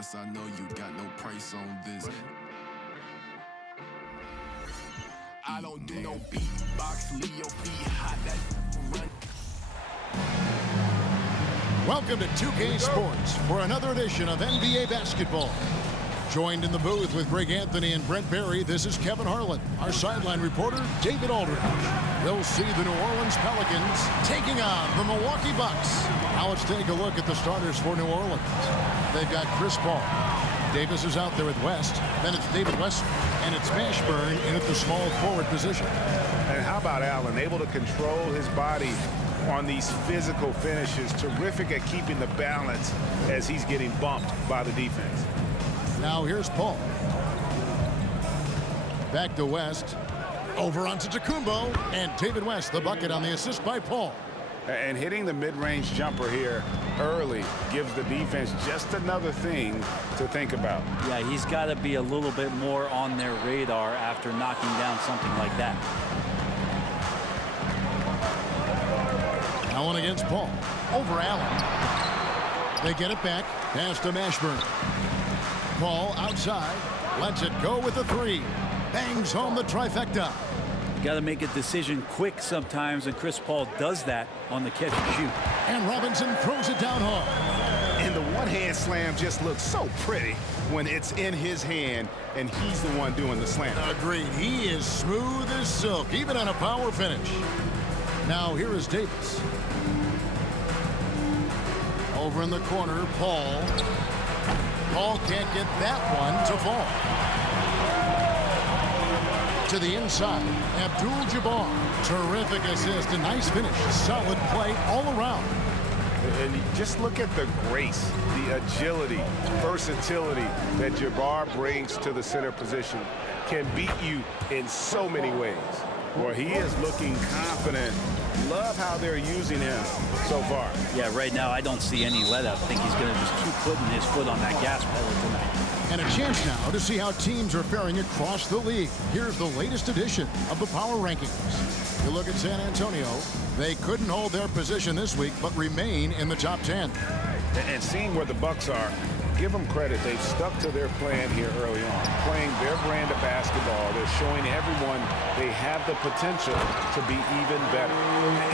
Plus, I know you got no price on this. I don't do no beatbox, leave your feet hot, that run. Welcome to 2K Sports for another edition of NBA basketball. Joined in the booth with Greg Anthony and Brent Barry, this is Kevin Harlan. Our sideline reporter, David Aldridge. We'll see the New Orleans Pelicans taking on the Milwaukee Bucks. Now let's take a look at the starters for New Orleans. They've got Chris Paul. Davis is out there with West. Then it's David West, and it's Mashburn in at the small forward position. And how about Allen, able to control his body on these physical finishes. Terrific at keeping the balance as he's getting bumped by the defense. Now here's Paul. Back to West. Over onto Tacumbo. And David West, the bucket on the assist by Paul. And hitting the mid-range jumper here early gives the defense just another thing to think about. Yeah, he's got to be a little bit more on their radar after knocking down something like that. Allen against Paul. Over Allen. They get it back. Pass to Mashburn. Paul outside. Lets it go with a three. Bangs home the trifecta. You got to make a decision quick sometimes, and Chris Paul does that on the catch and shoot. And Robinson throws it down hard. And the one-hand slam just looks so pretty when it's in his hand and he's the one doing the slam. Agreed. He is smooth as silk, even on a power finish. Now here is Davis. Over in the corner, Paul. Paul can't get that one to fall. To the inside, Abdul-Jabbar. Terrific assist, a nice finish. Solid play all around. And you just look at the grace, the agility, versatility that Jabbar brings to the center position. Can beat you in so many ways. Well, he is looking confident. Love how they're using him so far. Yeah, right now I don't see any let up. I think he's going to just keep putting his foot on that gas pedal tonight. And a chance now to see how teams are faring across the league. Here's the latest edition of the Power Rankings. You look at San Antonio. They couldn't hold their position this week, but remain in the top 10. And seeing where the Bucks are, give them credit. They've stuck to their plan here early on, playing their brand of basketball. They're showing everyone they have the potential to be even better.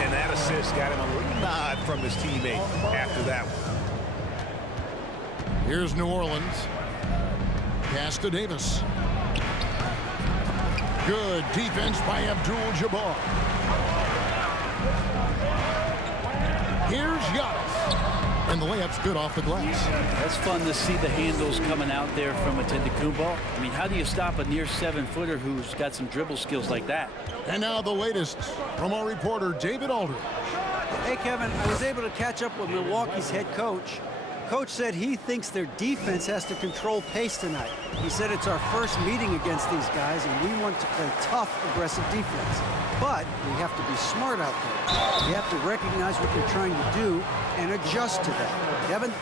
And that assist got him a little nod from his teammate after that one. Here's New Orleans. Pass to Davis. Good defense by Abdul-Jabbar. Here's Giannis. And the layup's good off the glass. That's fun to see the handles coming out there from Antetokounmpo. I mean, how do you stop a near 7-footer who's got some dribble skills like that? And now the latest from our reporter, David Aldridge. Hey, Kevin, I was able to catch up with Milwaukee's head coach. Coach said he thinks their defense has to control pace tonight. He said it's our first meeting against these guys, and we want to play tough, aggressive defense. But we have to be smart out there. We have to recognize what they're trying to do and adjust to that. Kevin?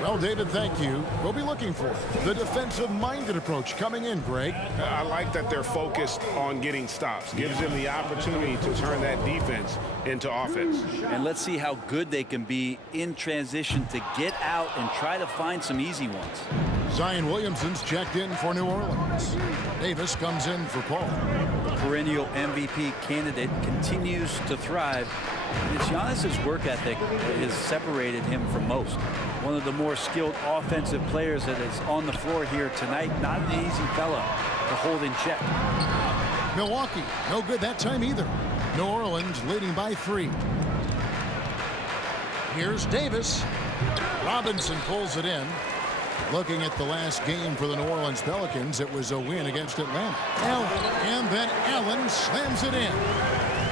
Well, David, thank you. We'll be looking for the defensive-minded approach coming in, Greg. I like that they're focused on getting stops. Gives them the opportunity to turn that defense into offense. And let's see how good they can be in transition to get out and try to find some easy ones. Zion Williamson's checked in for New Orleans. Davis comes in for Paul. The perennial MVP candidate continues to thrive. And it's Giannis's work ethic that has separated him from most. One of the more skilled offensive players that is on the floor here tonight. Not an easy fella to hold in check. Milwaukee, no good that time either. New Orleans leading by 3. Here's Davis. Robinson pulls it in. Looking at the last game for the New Orleans Pelicans, it was a win against Atlanta. Allen, and then Allen slams it in.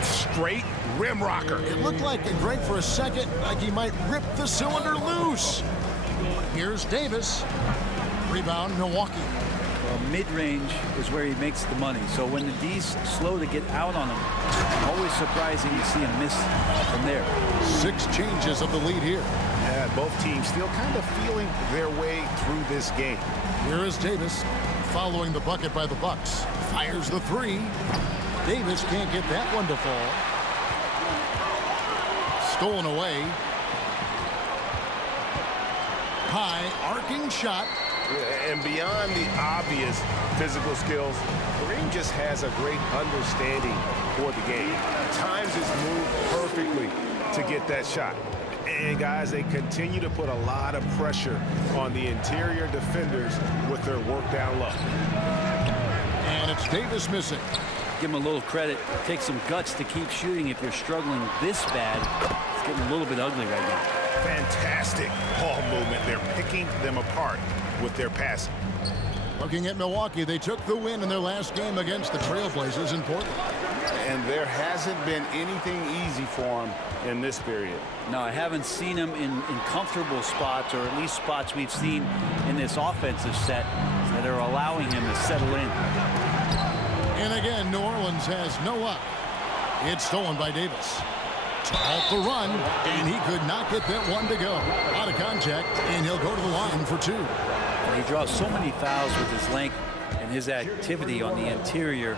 Straight rim rocker. It looked like, and Greg, for a second, like he might rip the cylinder loose. Here's Davis. Rebound, Milwaukee. Well, mid-range is where he makes the money. So when the D's slow to get out on him, always surprising to see him miss from there. 6 changes of the lead here. Yeah, both teams still kind of feeling their way through this game. Here is Davis following the bucket by the Bucks. Fires the 3. Davis can't get that one to fall. Stolen away. High arcing shot. And beyond the obvious physical skills, Kareem just has a great understanding for the game. Times his move perfectly to get that shot. And guys, they continue to put a lot of pressure on the interior defenders with their work down low. And it's Davis missing. Give him a little credit. Take some guts to keep shooting if you're struggling this bad. It's getting a little bit ugly right now. Fantastic ball movement. They're picking them apart with their passing. Looking at Milwaukee, they took the win in their last game against the Trailblazers in Portland. And there hasn't been anything easy for them in this period. No, I haven't seen him in comfortable spots, or at least spots we've seen in this offensive set that are allowing him to settle in. And again, New Orleans has no luck. It's stolen by Davis. Off the run, and he could not get that one to go. Out of contact, and he'll go to the line for two. He draws so many fouls with his length and his activity on the interior.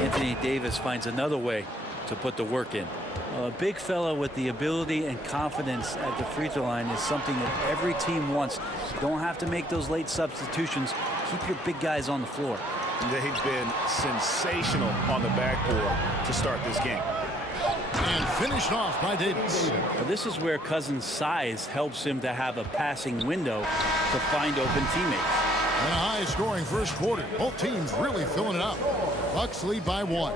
Anthony Davis finds another way to put the work in. A big fella with the ability and confidence at the free throw line is something that every team wants. You don't have to make those late substitutions. Keep your big guys on the floor. They've been sensational on the backboard to start this game. And finished off by Davis. Well, this is where Cousins' size helps him to have a passing window to find open teammates. And a high-scoring first quarter. Both teams really filling it up. Bucks lead by 1.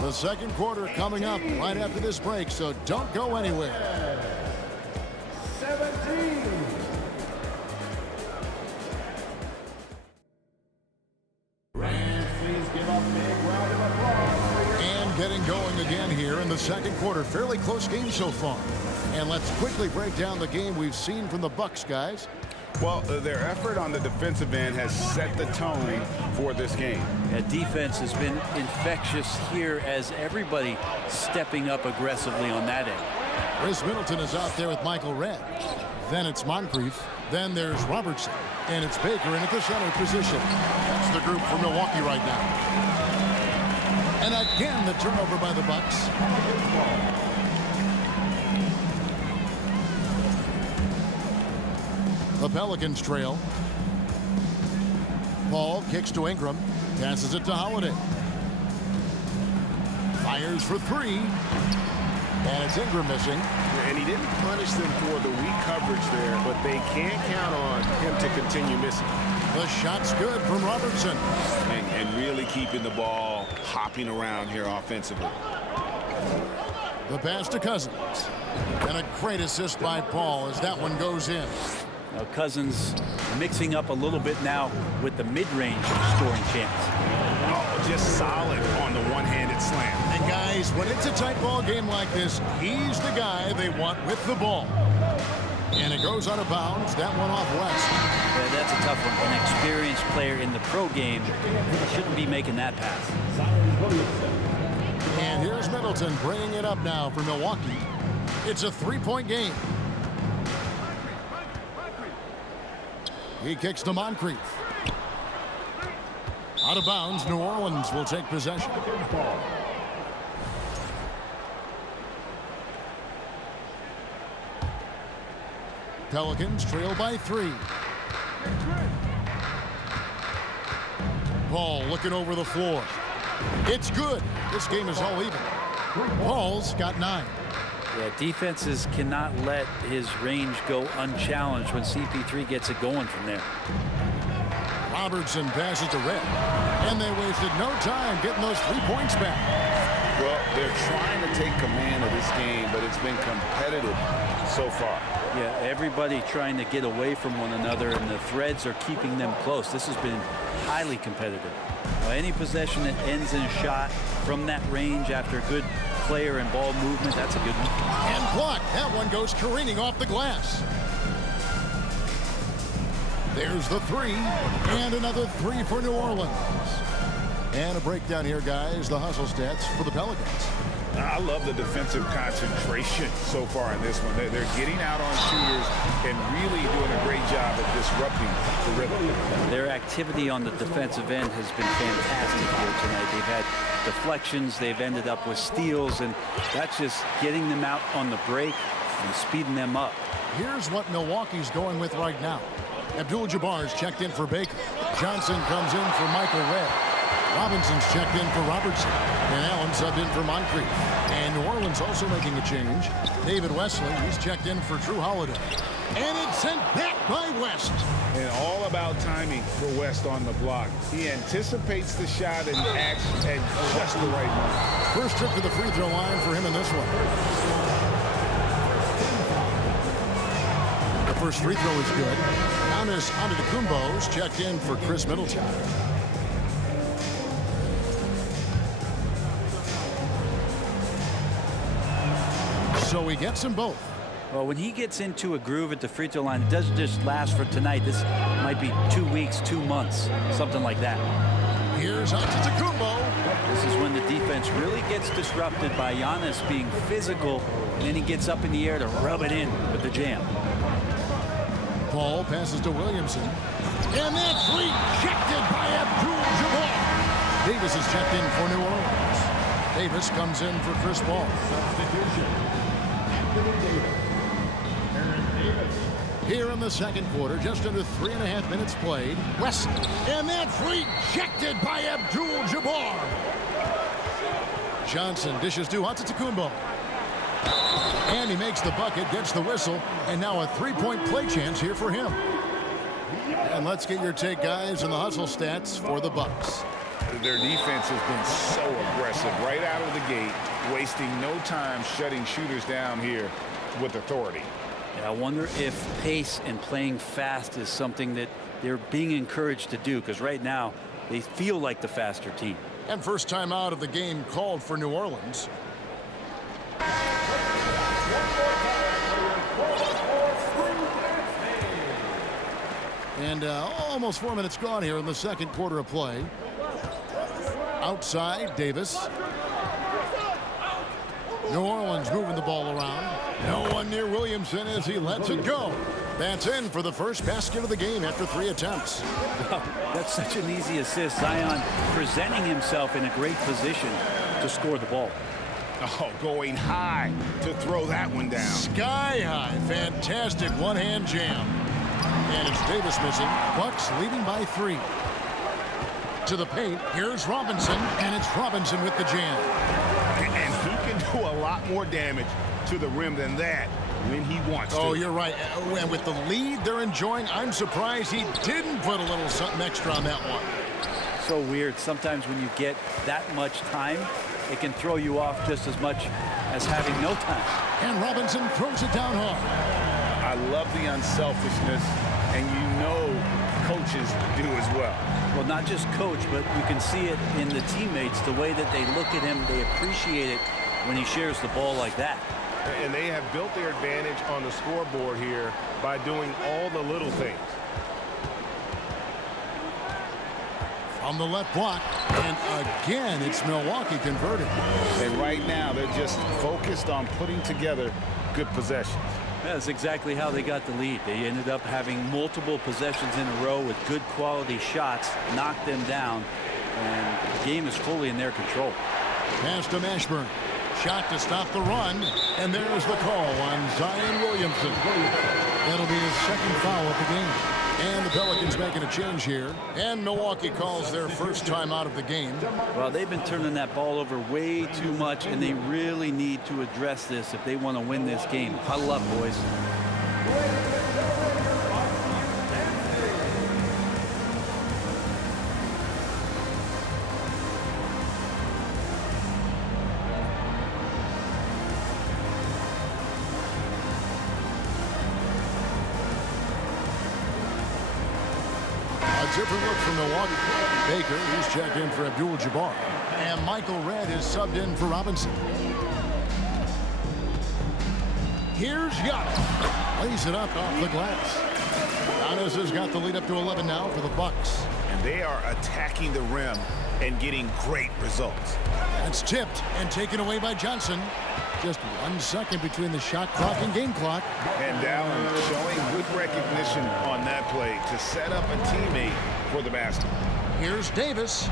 The second quarter coming up right after this break, so don't go anywhere. 17. Please give a big round of applause. And getting going again here in the second quarter. Fairly close game so far. And let's quickly break down the game we've seen from the Bucks, guys. Well, their effort on the defensive end has set the tone for this game. Defense has been infectious here as everybody stepping up aggressively on that end. Chris Middleton is out there with Michael Redd. Then it's Moncrief. Then there's Robertson. And it's Baker in at the center position. That's the group for Milwaukee right now. And again, the turnover by the Bucks. The Pelicans trail. Paul kicks to Ingram. Passes it to Holiday. Fires for three. And it's Ingram missing. And he didn't punish them for the weak coverage there, but they can't count on him to continue missing. The shot's good from Robertson. And really keeping the ball hopping around here offensively. The pass to Cousins. And a great assist by Paul as that one goes in. Now Cousins mixing up a little bit now with the mid-range scoring chance. Oh, just solid on the one-handed slam. And guys, when it's a tight ball game like this, he's the guy they want with the ball. And it goes out of bounds. That one off West. Yeah, that's a tough one. An experienced player in the pro game shouldn't be making that pass. And here's Middleton bringing it up now for Milwaukee. It's a three-point game. He kicks to Moncrief. Out of bounds, New Orleans will take possession. Pelicans trail by 3. Paul looking over the floor. It's good. This game is all even. Paul's got 9. Yeah, defenses cannot let his range go unchallenged when CP3 gets it going from there. Robertson passes to Redd. And they wasted no time getting those 3 points back. Well, they're trying to take command of this game, but it's been competitive so far. Yeah, everybody trying to get away from one another, and the threads are keeping them close. This has been highly competitive. Now, any possession that ends in a shot from that range after good player and ball movement, that's a good one. And blocked. That one goes careening off the glass. There's the 3. And another 3 for New Orleans. And a breakdown here, guys. The hustle stats for the Pelicans. I love the defensive concentration so far in this one. They're getting out on shooters and really doing a great job of disrupting the rhythm. Their activity on the defensive end has been fantastic here tonight. They've had deflections, they've ended up with steals, and that's just getting them out on the break and speeding them up. Here's what Milwaukee's going with right now. Abdul-Jabbar's checked in for Baker. Johnson comes in for Michael Redd. Robinson's checked in for Robertson. And Allen subbed in for Moncrief. And New Orleans also making a change. David Wesley, he's checked in for Drew Holiday. And it's sent back by West. And all about timing for West on the block. He anticipates the shot and acts at just the right moment. First trip to the free throw line for him in this one. The first free throw is good. Giannis Antetokounmpo's checked in for Chris Middleton. So he gets them both. Well, when he gets into a groove at the free throw line, it doesn't just last for tonight. This might be 2 weeks, 2 months, something like that. Here's Antetokounmpo. This is when the defense really gets disrupted by Giannis being physical, and then he gets up in the air to rub it in with the jam. Ball passes to Williamson. And that's rejected by Abdul-Jabbar. Davis is checked in for New Orleans. Davis comes in for Chris Paul. Substitution. Anthony Davis. Aaron Davis. Here in the second quarter, just under 3.5 minutes played. West. And that's rejected by Abdul-Jabbar. Johnson dishes to Antetokounmpo. And he makes the bucket, gets the whistle, and now a three-point play chance here for him. And let's get your take, guys, on the hustle stats for the Bucks. Their defense has been so aggressive right out of the gate, wasting no time shutting shooters down here with authority. Yeah, I wonder if pace and playing fast is something that they're being encouraged to do, because right now they feel like the faster team. And first time out of the game called for New Orleans. And almost 4 minutes gone here in the second quarter of play. Outside, Davis. New Orleans moving the ball around. No one near Williamson as he lets it go. That's in for the first basket of the game after 3 attempts. That's such an easy assist. Zion presenting himself in a great position to score the ball. Oh, going high to throw that one down. Sky high. Fantastic one-hand jam. And it's Davis missing. Bucks leading by 3. To the paint. Here's Robinson. And it's Robinson with the jam. And he can do a lot more damage to the rim than that when he wants to. Oh, you're right. And with the lead they're enjoying, I'm surprised he didn't put a little something extra on that one. So weird. Sometimes when you get that much time, it can throw you off just as much as having no time. And Robinson throws it down hard. I love the unselfishness, and you know coaches do as well. Well, not just coach, but you can see it in the teammates, the way that they look at him. They appreciate it when he shares the ball like that. And they have built their advantage on the scoreboard here by doing all the little things. On the left block, and again, it's Milwaukee converted. And right now, they're just focused on putting together good possessions. That's exactly how they got the lead. They ended up having multiple possessions in a row with good quality shots, knocked them down, and the game is fully in their control. Pass to Mashburn. Shot to stop the run, and there's the call on Zion Williamson. That'll be his second foul of the game. And the Pelicans making a change here. And Milwaukee calls their first time out of the game. Well, they've been turning that ball over way too much, and they really need to address this if they want to win this game. Huddle up, boys. Different look from Milwaukee. Baker, he's checked in for Abdul-Jabbar. And Michael Redd is subbed in for Robinson. Here's Giannis. Lays it up off the glass. Giannis has got the lead up to 11 now for the Bucks. And they are attacking the rim and getting great results. That's tipped and taken away by Johnson. Just 1 second between the shot clock and game clock. And Allen showing good recognition on that play to set up a teammate for the basket. Here's Davis.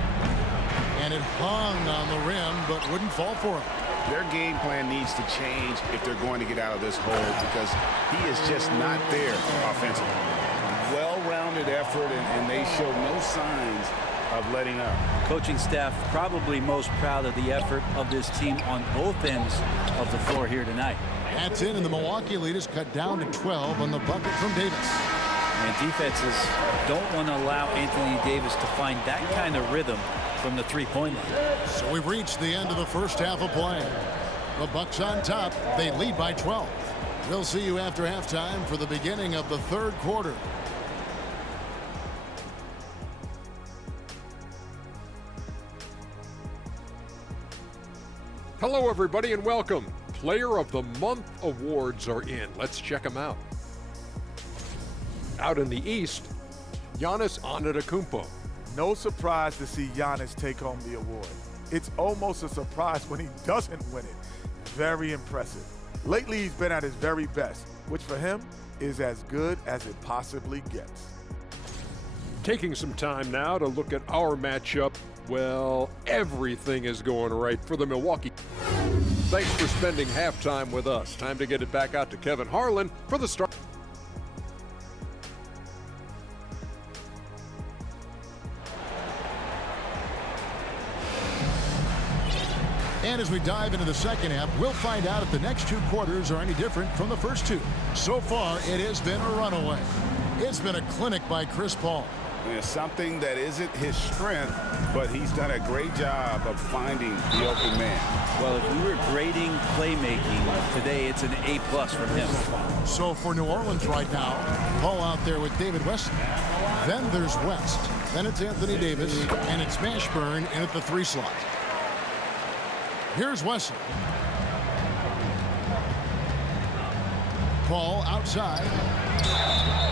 And it hung on the rim, but wouldn't fall for him. Their game plan needs to change if they're going to get out of this hole, because he is just not there offensively. Well-rounded concerted effort, and they show no signs of letting up. Coaching staff probably most proud of the effort of this team on both ends of the floor here tonight. That's in, and the Milwaukee lead is cut down to 12 on the bucket from Davis. And defenses don't want to allow Anthony Davis to find that kind of rhythm from the three-point line. So we've reached the end of the first half of play. The Bucks on top. They lead by 12. We'll see you after halftime for the beginning of the third quarter. Hello, everybody, and welcome. Player of the Month awards are in. Let's check them out. Out in the East, Giannis Antetokounmpo. No surprise to see Giannis take home the award. It's almost a surprise when he doesn't win it. Very impressive. Lately, he's been at his very best, which for him is as good as it possibly gets. Taking some time now to look at our matchup. Well, everything is going right for the Milwaukee. Thanks for spending halftime with us. Time to get it back out to Kevin Harlan for the start. And as we dive into the second half, we'll find out if the next two quarters are any different from the first two. So far, it has been a runaway. It's been a clinic by Chris Paul. It's something that isn't his strength, but he's done a great job of finding the open man. Well, if we were grading playmaking today, it's an A+ from him. So for New Orleans right now, Paul out there with David West. Then there's West. Then it's Anthony Davis, and it's Mashburn in at the 3 slot. Here's Wesley. Paul outside.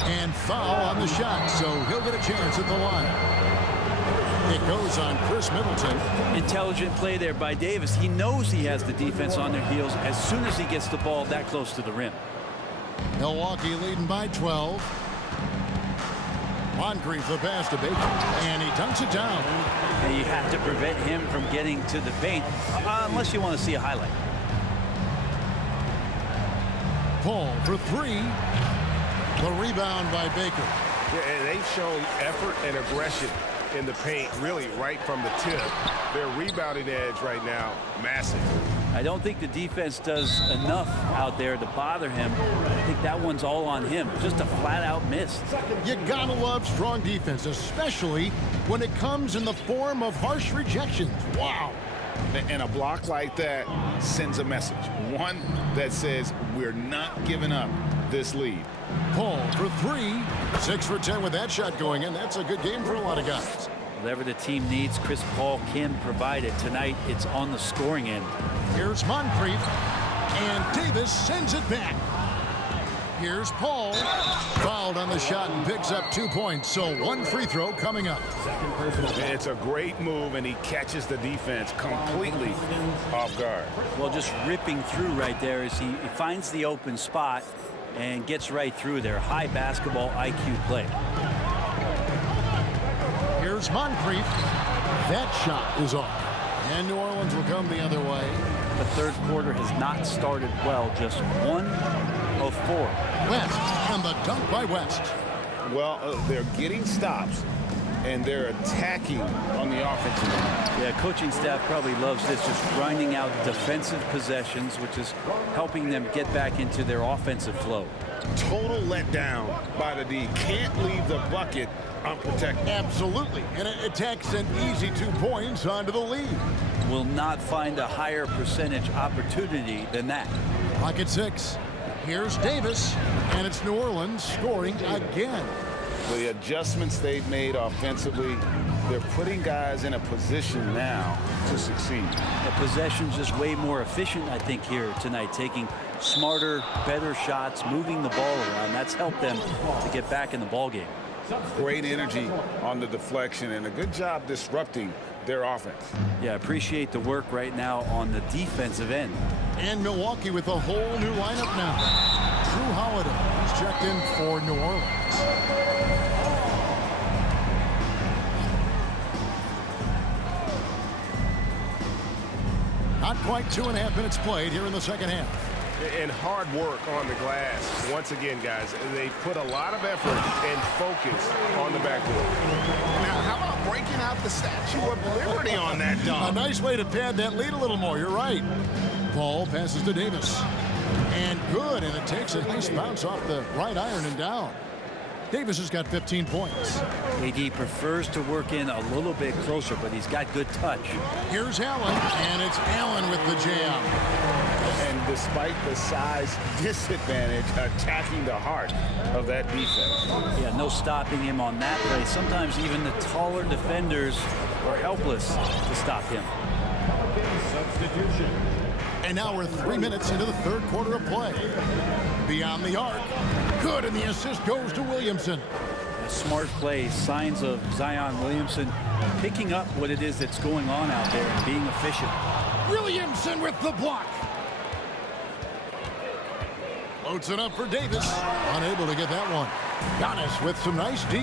And foul on the shot, so he'll get a chance at the line. It goes on Chris Middleton. Intelligent play there by Davis. He knows he has the defense on their heels as soon as he gets the ball that close to the rim. Milwaukee leading by 12. Moncrief the pass to Baker, and he dunks it down. And you have to prevent him from getting to the paint, unless you want to see a highlight. Paul for 3. The rebound by Baker. Yeah, and they've shown effort and aggression in the paint, really right from the tip. Their rebounding edge right now, massive. I don't think the defense does enough out there to bother him. I think that one's all on him. Just a flat-out miss. You gotta love strong defense, especially when it comes in the form of harsh rejections. Wow. And a block like that sends a message. One that says we're not giving up this lead. Paul for 3. 6 for 10 with that shot going in. That's a good game for a lot of guys. Whatever the team needs, Chris Paul can provide it. Tonight, it's on the scoring end. Here's Moncrief, and Davis sends it back. Here's Paul. Fouled on the shot and picks up 2 points, so 1 free throw coming up. It's a great move, and he catches the defense completely off guard. Well, just ripping through right there as he finds the open spot and gets right through there. High basketball IQ play. Here's Moncrief. That shot is off. And New Orleans will come the other way. The third quarter has not started well. Just 1 of 4. West, and the dunk by West. Well, they're getting stops, and they're attacking on the offensive end. Yeah, coaching staff probably loves this, just grinding out defensive possessions, which is helping them get back into their offensive flow. Total letdown by the D. Can't leave the bucket unprotected. Absolutely, and it takes an easy 2 points onto the lead. Will not find a higher percentage opportunity than that. Clock at 6. Here's Davis, and it's New Orleans scoring again. The adjustments they've made offensively, they're putting guys in a position now to succeed. The possession's just way more efficient, I think, here tonight, taking smarter, better shots, moving the ball around. That's helped them to get back in the ball game. Great energy on the deflection and a good job disrupting their offense. Yeah, appreciate the work right now on the defensive end. And Milwaukee with a whole new lineup now. Drew Holiday is checked in for New Orleans. Not quite 2.5 minutes played here in the second half. And hard work on the glass. Once again, guys, they put a lot of effort and focus on the backboard. Now, how about breaking out the Statue of Liberty on that dunk? A nice way to pad that lead a little more. You're right. Ball passes to Davis. And good, and it takes a nice bounce off the right iron and down. Davis has got 15 points. AD prefers to work in a little bit closer, but he's got good touch. Here's Allen, and it's Allen with the jam. And despite the size disadvantage, attacking the heart of that defense. Yeah, no stopping him on that play. Sometimes even the taller defenders are helpless to stop him. Substitution. And now we're 3 minutes into the third quarter of play. Beyond the arc. Good, and the assist goes to Williamson. A smart play, signs of Zion Williamson picking up what it is that's going on out there and being efficient. Williamson with the block. Loads it up for Davis. Unable to get that one. Giannis with some nice D.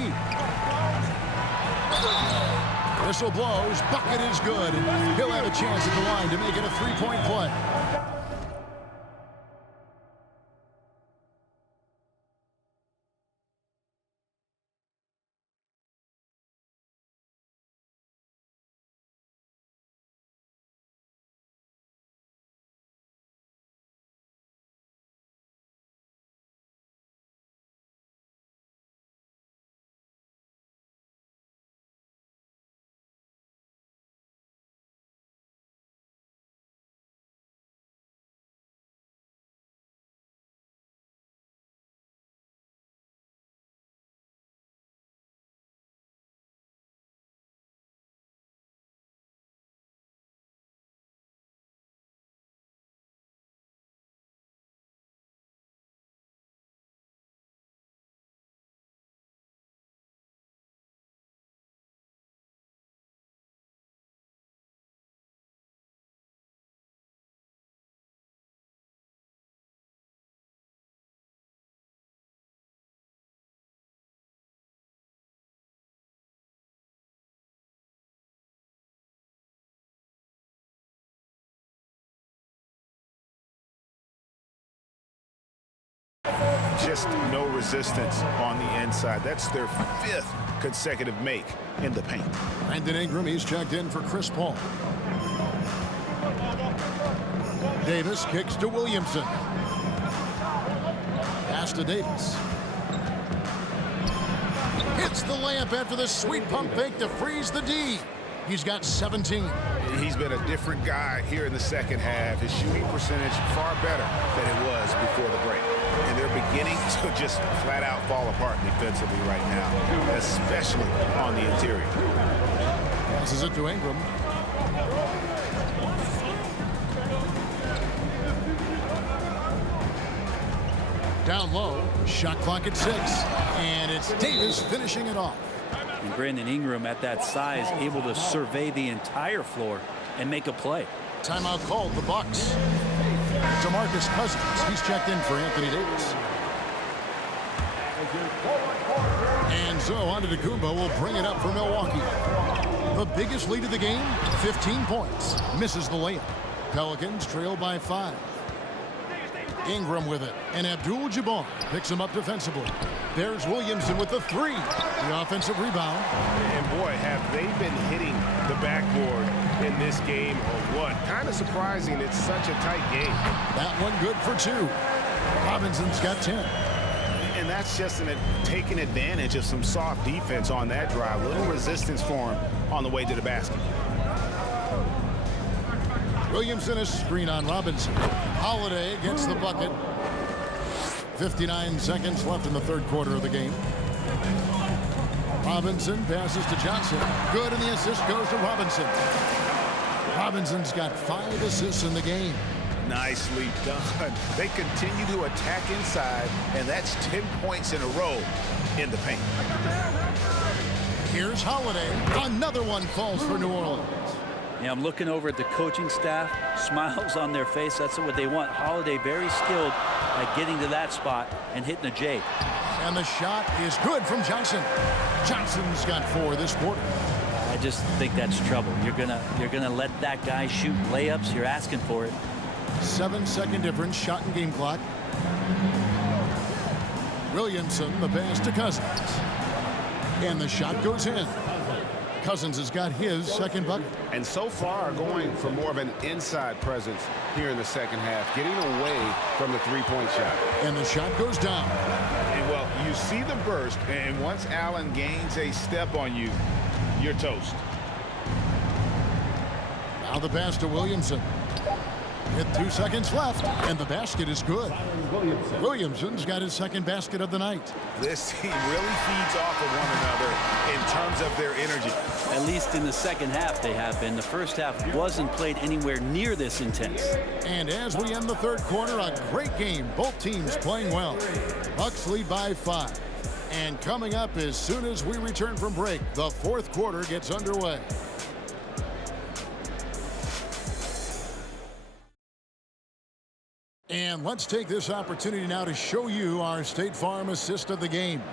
Whistle blows. Bucket is good. He'll have a chance at the line to make it a three-point play. Just no resistance on the inside. That's their 5th consecutive make in the paint. Brandon Ingram, he's checked in for Chris Paul. Davis kicks to Williamson. Pass to Davis. Hits the layup after the sweet pump fake to freeze the D. He's got 17. He's been a different guy here in the second half. His shooting percentage far better than it was before the break. And they're beginning to just flat out fall apart defensively right now, especially on the interior. Passes it to Ingram. Down low, shot clock at 6, and it's Davis finishing it off. And Brandon Ingram at that size able to survey the entire floor and make a play. Timeout called, the Bucks. DeMarcus Cousins, he's checked in for Anthony Davis. And so Antetokounmpo will bring it up for Milwaukee. The biggest lead of the game, 15 points. Misses the layup. Pelicans trail by 5. Ingram with it, and Abdul-Jabbar picks him up defensively. There's Williamson with the 3. The offensive rebound. And boy, have they been hitting the backboard in this game or what? Kind of surprising it's such a tight game. That one good for 2. Robinson's got 10. And that's just taking advantage of some soft defense on that drive. Little resistance for him on the way to the basket. Williamson is screen on Robinson. Holiday gets the bucket. 59 seconds left in the third quarter of the game. Robinson passes to Johnson. Good, and the assist goes to Robinson. Robinson's got 5 assists in the game. Nicely done. They continue to attack inside, and that's 10 points in a row in the paint. Here's Holiday. Another one falls for New Orleans. Yeah, I'm looking over at the coaching staff, smiles on their face. That's what they want. Holiday very skilled at getting to that spot and hitting the J. And the shot is good from Johnson. Johnson's got 4 this quarter. I just think that's trouble. You're gonna let that guy shoot layups. You're asking for it. 7-second difference, shot and game clock. Williamson, the pass to Cousins. And the shot goes in. Cousins has got his second bucket. And so far, going for more of an inside presence here in the second half, getting away from the three-point shot. And the shot goes down. And well, you see the burst, and once Allen gains a step on you, you're toast. Now the pass to Williamson. With 2 seconds left, and the basket is good. Williamson's got his second basket of the night. This team really feeds off of one another in terms of their energy. At least in the second half they have been. The first half wasn't played anywhere near this intense. And as we end the third quarter, a great game. Both teams playing well. Bucks lead by 5. And coming up as soon as we return from break, the fourth quarter gets underway. And let's take this opportunity now to show you our State Farm assist of the game.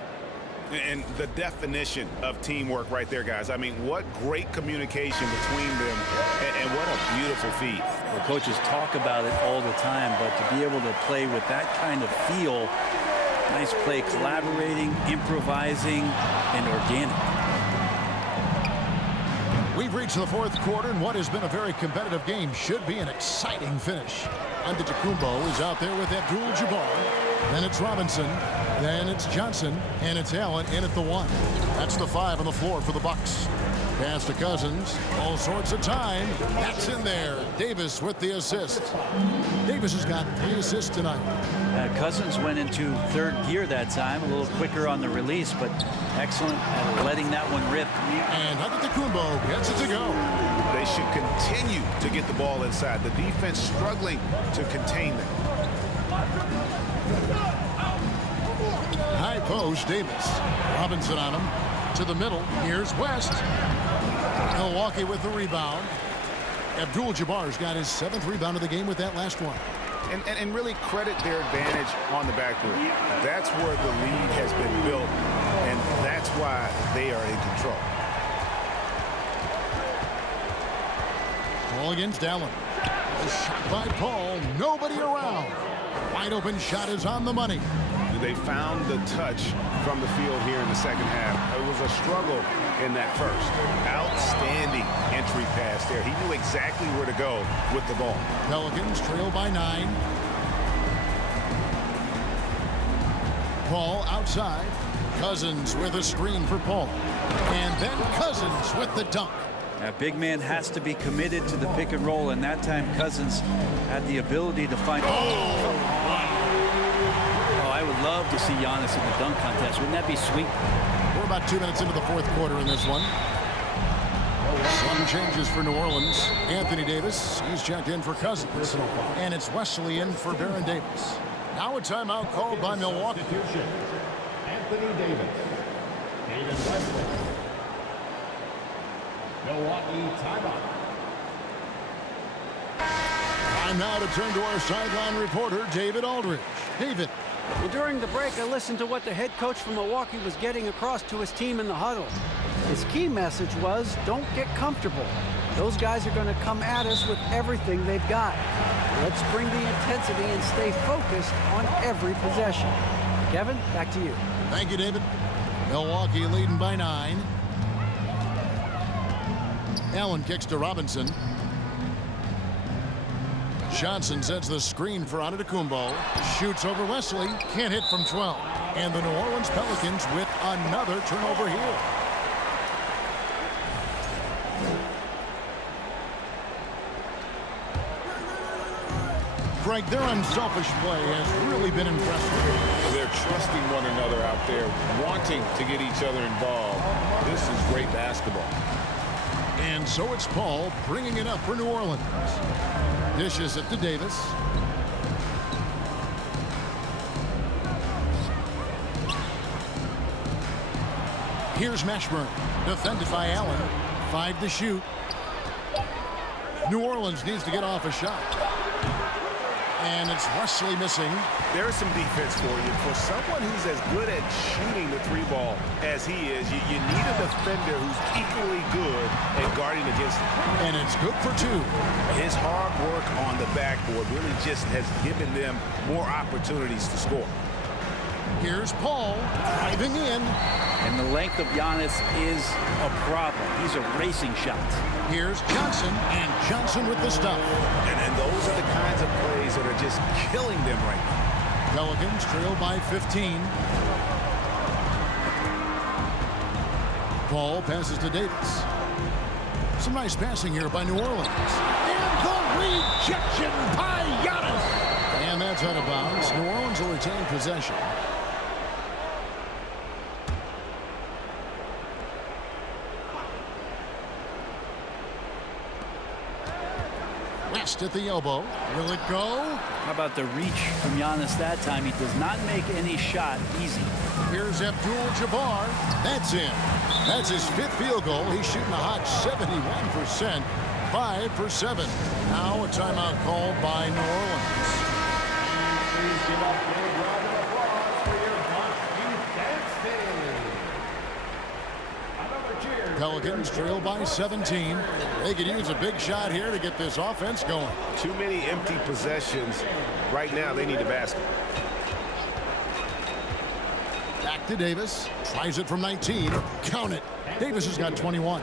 And the definition of teamwork right there, guys. I mean, what great communication between them, and what a beautiful feat. Well, coaches talk about it all the time, but to be able to play with that kind of feel, nice play, collaborating, improvising, and organic. We've reached the fourth quarter, and what has been a very competitive game should be an exciting finish. Antetokounmpo is out there with Abdul-Jabbar. Then it's Robinson. Then it's Johnson. And it's Allen in at the 1. That's the 5 on the floor for the Bucks. Pass to Cousins. All sorts of time. That's in there. Davis with the assist. Davis has got 3 assists tonight. Cousins went into third gear that time, a little quicker on the release, but excellent at letting that one rip. And Antetokounmpo gets it to go. They should continue to get the ball inside. The defense struggling to contain them. High post, Davis. Robinson on him. To the middle. Here's West. Milwaukee with the rebound. Abdul-Jabbar's got his 7th rebound of the game with that last one. And really credit their advantage on the backboard. That's where the lead has been built, and that's why they are in control. Paul against Allen. A shot by Paul. Nobody around. Wide open shot is on the money. They found the touch from the field here in the second half. It was a struggle in that first. Outstanding entry pass there. He knew exactly where to go with the ball. Pelicans trail by 9. Paul outside. Cousins with a screen for Paul. And then Cousins with the dunk. A big man has to be committed to the pick and roll, and that time Cousins had the ability to find... I would love to see Giannis in the dunk contest. Wouldn't that be sweet? We're about 2 minutes into the fourth quarter in this one. Some changes for New Orleans. Anthony Davis, he's checked in for Cousins. And it's Wesley in for Baron Davis. Now a timeout called by Milwaukee. Anthony Davis. David Wesley. Milwaukee timeout. Time now to turn to our sideline reporter, David Aldridge. David. Well, during the break, I listened to what the head coach from Milwaukee was getting across to his team in the huddle. His key message was, don't get comfortable. Those guys are going to come at us with everything they've got. Let's bring the intensity and stay focused on every possession. Kevin, back to you. Thank you, David. Milwaukee leading by 9. Allen kicks to Robinson. Johnson sets the screen for Antetokounmpo. Shoots over Wesley. Can't hit from 12. And the New Orleans Pelicans with another turnover here. Greg, their unselfish play has really been impressive. They're trusting one another out there, wanting to get each other involved. This is great basketball. And so it's Paul bringing it up for New Orleans. Dishes it to Davis. Here's Mashburn, defended by Allen. 5 to shoot. New Orleans needs to get off a shot. And it's Wesley missing. There's some defense for you. For someone who's as good at shooting the three ball as he is, you need a defender who's equally good at guarding against him. And it's good for 2. His hard work on the backboard really just has given them more opportunities to score. Here's Paul driving in. And the length of Giannis is a problem. He's erasing shots. Here's Johnson, and Johnson with the stop. And those are the kinds of plays that are just killing them right now. Pelicans trail by 15. Paul passes to Davis. Some nice passing here by New Orleans. And the rejection by Giannis. And that's out of bounds. New Orleans will retain possession. West at the elbow. Will it go? How about the reach from Giannis that time? He does not make any shot easy. Here's Abdul-Jabbar. That's in. That's his 5th field goal. He's shooting a hot 71%. 5 for 7. Now a timeout called by New Orleans. Please give up a round of applause for your Bucks Youth Dance Day. Another cheer. Pelicans trail by 17. They could use a big shot here to get this offense going. Too many empty possessions. Right now, they need a basket. Back to Davis. Tries it from 19. Count it. Davis has got 21.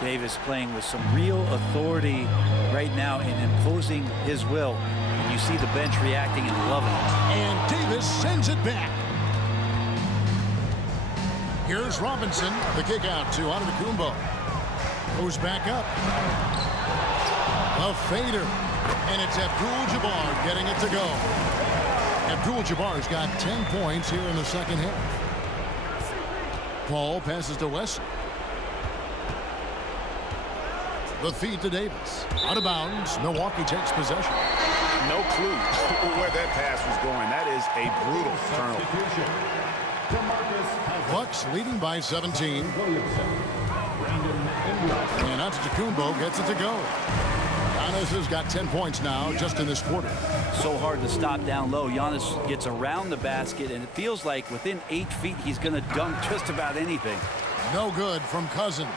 Davis playing with some real authority right now and imposing his will. And you see the bench reacting and loving it. And Davis sends it back. Here's Robinson. The kick out to Antetokounmpo. Goes back up. A fader. And it's Abdul-Jabbar getting it to go. Abdul-Jabbar's got 10 points here in the second half. Paul passes to Wesley. The feed to Davis. Out of bounds. Milwaukee takes possession. No clue where that pass was going. That is a brutal turnover. Bucks leading by 17. And Antetokounmpo gets it to go. Giannis has got 10 points now just in this quarter. So hard to stop down low. Giannis gets around the basket, and it feels like within 8 feet he's going to dunk just about anything. No good from Cousins.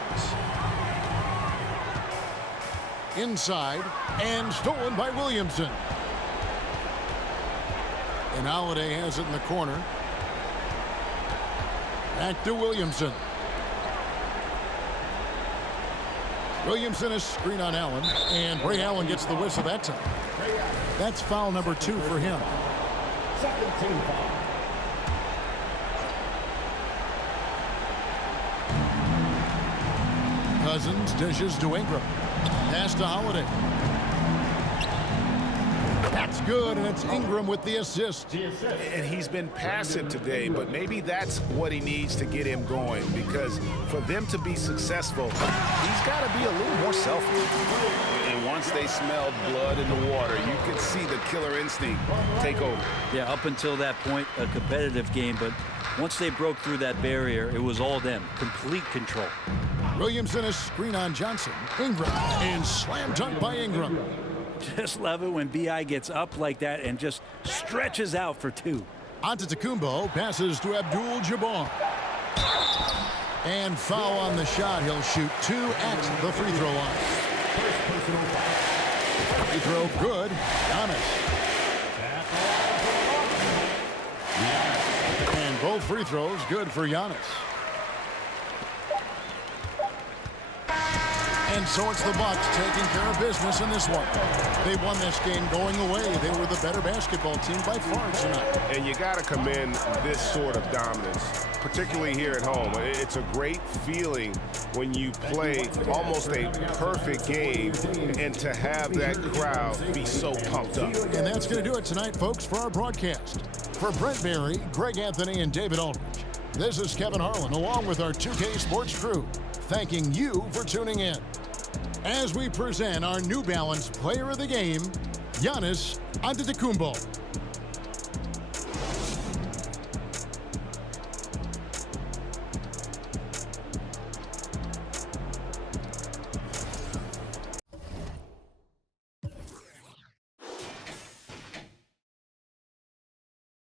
Inside, and stolen by Williamson. And Holiday has it in the corner. Back to Williamson. Williamson is screen on Allen, and Ray Allen gets the whistle that time. That's foul number 2 for him. Second team foul. Cousins dishes to Ingram. Pass to Holiday. That's good, and it's Ingram with the assist. And he's been passive today, but maybe that's what he needs to get him going, because for them to be successful, he's got to be a little more selfish. And once they smelled blood in the water, you could see the killer instinct take over. Yeah, up until that point, a competitive game, but once they broke through that barrier, it was all them. Complete control. Williamson is screen on Johnson. Ingram, and slam dunk by Ingram. Just love it when B.I. gets up like that and just stretches out for 2. Antetokounmpo passes to Abdul-Jabbar. And foul on the shot. He'll shoot 2 at the free throw line. Free throw good. Giannis. And both free throws good for Giannis. And so it's the Bucks taking care of business in this one. They won this game going away. They were the better basketball team by far tonight. And you got to commend this sort of dominance, particularly here at home. It's a great feeling when you play almost a perfect game and to have that crowd be so pumped up. And that's going to do it tonight, folks, for our broadcast. For Brent Barry, Greg Anthony, and David Aldridge, this is Kevin Harlan along with our 2K Sports crew, thanking you for tuning in. As we present our New Balance Player of the Game, Giannis Antetokounmpo.